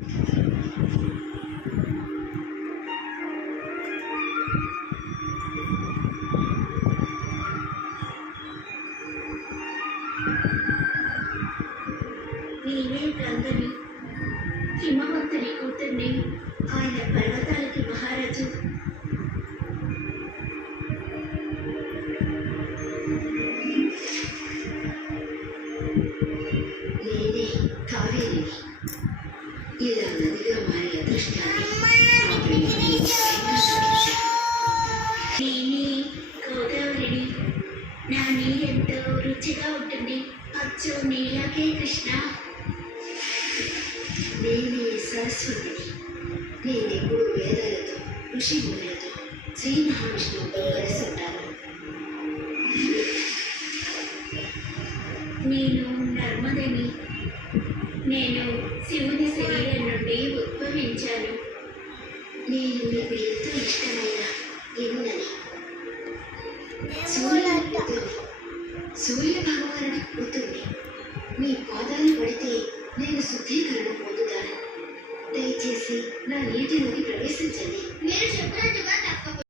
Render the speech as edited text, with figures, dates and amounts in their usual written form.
నేనే గంగని, హిమవంతుని కూతుర్ని, ఆయన పర్వతాలకి మహారాజు. నేనే కావేరిని, ఇలా నదిగా మారే అదృష్టాన్ని నేనే గోదావరిని, నా నీరెంతో రుచిగా ఉంటుంది, అచ్చు నీలాగే కృష్ణ. నేనే సరస్వతిని, నేనెప్పుడు వేదాలతో ఋషిమునులతో శ్రీ మహావిష్ణువుతో కలిసి ఉంటాను. నేను నర్మదని, నేను శివుని శరీరం నుండి ఉద్భవించాను. నేను మీకు ఎంతో ఇష్టమైన యమునని, సూర్య భగవానుడి కూతుర్ని. మీ పాదాలు పడితే నేను శుద్ధీకరణ పొందుతాను. దయచేసి నా నీటిలోకి ప్రవేశించండి. మీరు చెప్పినట్టుగా